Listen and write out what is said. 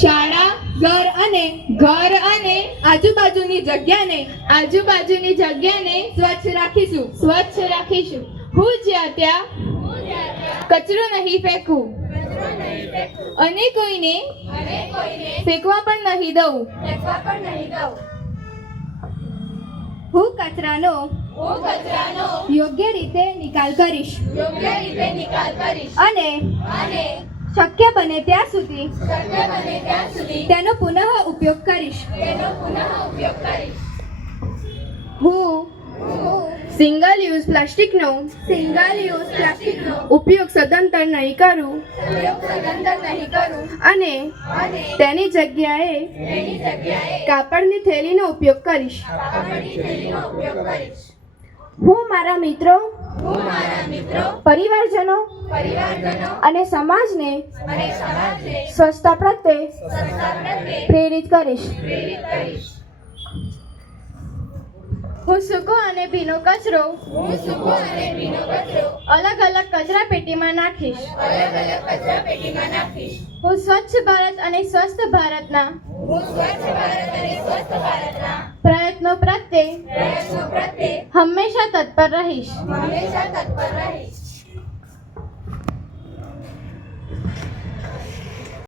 શાળા ઘર અને ઘર અને આજુબાજુની જગ્યાને આજુબાજુની જગ્યાને સ્વચ્છ રાખીશું. સ્વચ્છ રાખીશું. હું જ્યાં ત્યાં કચરો નહીં ફેંકું. અને કોઈને ફેંકવા પણ નહીં દઉં. હું કચરાનો હું કચરાનો યોગ્ય રીતે નિકાલ કરીશ. યોગ્ય રીતે નિકાલ કરીશ. અને અને શક્ય બને ત્યાં સુધી શક્ય બને ત્યાં સુધી તેનો પુનઃ ઉપયોગ કરીશ. તેનો પુનઃ ઉપયોગ કરીશ. હું સિંગલ યુઝ પ્લાસ્ટિકનો સિંગલ યુઝ પ્લાસ્ટિકનો ઉપયોગ સદંતર નહીં કરું ઉપયોગ સદંતર નહીં કરું અને તેની જગ્યાએ તેની જગ્યાએ કાપડની થેલીનો ઉપયોગ કરીશ. કાપડની થેલીનો ઉપયોગ કરીશ. હું મારા મિત્રો હું મારા મિત્રો પરિવારજનો પરિવારજનો અને સમાજને સ્વચ્છતા પ્રત્યે પ્રેરિત કરીશ. પ્રેરિત કરીશ. હું સૂકો અને ભીનો કચરો હું સૂકો અને ભીનો કચરો અલગ અલગ કચરા પેટીમાં નાખીશ. અલગ અલગ કચરા પેટીમાં નાખીશ. હું સ્વચ્છ ભારત અને સ્વસ્થ ભારતના હું સ્વચ્છ ભારત અને સ્વસ્થ ભારતના પ્રયત્નો પ્રત્યે પ્રયત્નો પ્રત્યે હંમેશા તત્પર રહીશ. હંમેશા તત્પર રહીશ.